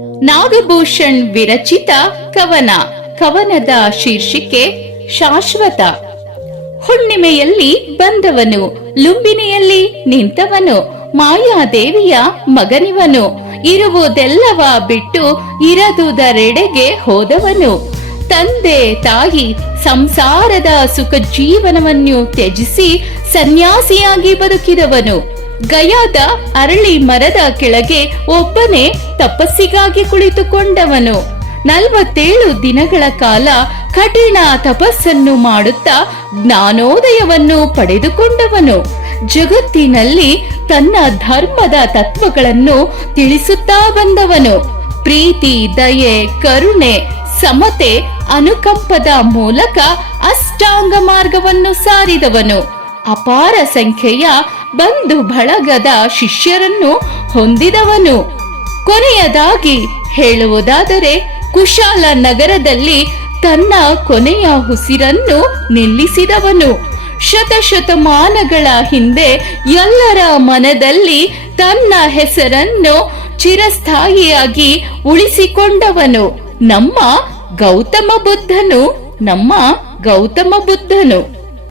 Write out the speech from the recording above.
ನಾಗಭೂಷಣ್ ವಿರಚಿತ ಕವನ, ಕವನದ ಶೀರ್ಷಿಕೆ ಶಾಶ್ವತ. ಹುಣ್ಣಿಮೆಯಲ್ಲಿ ಬಂದವನು, ಲುಂಬಿನಿಯಲ್ಲಿ ನಿಂತವನು, ಮಾಯಾದೇವಿಯ ಮಗನಿವನು, ಇರುವುದೆಲ್ಲವ ಬಿಟ್ಟು ಇರದುದರೆಡೆಗೆ ಹೋದವನು. ತಂದೆ, ತಾಯಿ, ಸಂಸಾರದ ಸುಖ ಜೀವನವನ್ನು ತ್ಯಜಿಸಿ ಸನ್ಯಾಸಿಯಾಗಿ ಬದುಕಿದವನು. ಗಯಾದ ಅರಳಿ ಮರದ ಕೆಳಗೆ ಒಬ್ಬನೇ ತಪಸ್ಸಿಗಾಗಿ ಕುಳಿತುಕೊಂಡವನು. ನಲವತ್ತೇಳು ದಿನಗಳ ಕಾಲ ಕಠಿಣ ತಪಸ್ಸನ್ನು ಮಾಡುತ್ತಾ ಜ್ಞಾನೋದಯವನ್ನು ಪಡೆದುಕೊಂಡವನು. ಜಗತ್ತಿನಲ್ಲಿ ತನ್ನ ಧರ್ಮದ ತತ್ವಗಳನ್ನು ತಿಳಿಸುತ್ತಾ ಬಂದವನು. ಪ್ರೀತಿ, ದಯೆ, ಕರುಣೆ, ಸಮತೆ, ಅನುಕಂಪದ ಮೂಲಕ ಅಷ್ಟಾಂಗ ಮಾರ್ಗವನ್ನು ಸಾರಿದವನು. ಅಪಾರ ಸಂಖ್ಯೆಯ ಬಂಧು ಬಳಗದ ಶಿಷ್ಯರನ್ನು ಹೊಂದಿದವನು. ಕೊನೆಯದಾಗಿ ಹೇಳುವುದಾದರೆ, ಕುಶಾಲ ನಗರದಲ್ಲಿ ತನ್ನ ಕೊನೆಯ ಉಸಿರನ್ನು ನಿಲ್ಲಿಸಿದವನು. ಶತಶತಮಾನಗಳ ಹಿಂದೆ ಎಲ್ಲರ ಮನದಲ್ಲಿ ತನ್ನ ಹೆಸರನ್ನು ಚಿರಸ್ಥಾಯಿಯಾಗಿ ಉಳಿಸಿಕೊಂಡವನು. ನಮ್ಮ ಗೌತಮ ಬುದ್ಧನು, ನಮ್ಮ ಗೌತಮ ಬುದ್ಧನು.